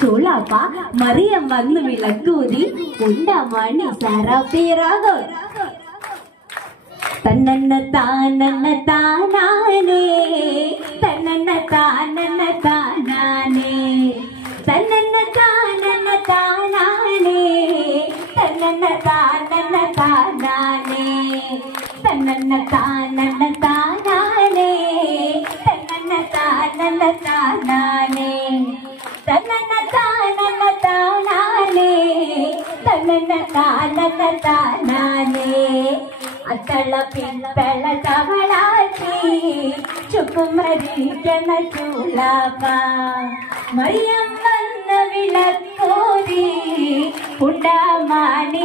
ചൂളാപ്പ മറിയം വന്ന് വിളക്കൂതി ഉണ്ടമണി സറപ്പീറാകോ തന്നന്ന താനന്ന താനാനേ തന്നന്ന താനന്ന താനാനേ തന്നന്ന താനന്ന താനാനേ തന്നന്ന താനന്ന താനാനേ തന്നന്ന താനന്ന താനാനേ തന്നന്ന താനന്ന താനാനേ തന്നന്ന താനന്ന താനാനേ തന്നന്ന താനന്ന താനാനേ അത്തള പിന്തള തവളാച്ചി ചുക്കുമരിക്കണ ചൂളാപ്പ മറിയം വന്ന വിളക്കോതി ഉണ്ടമണി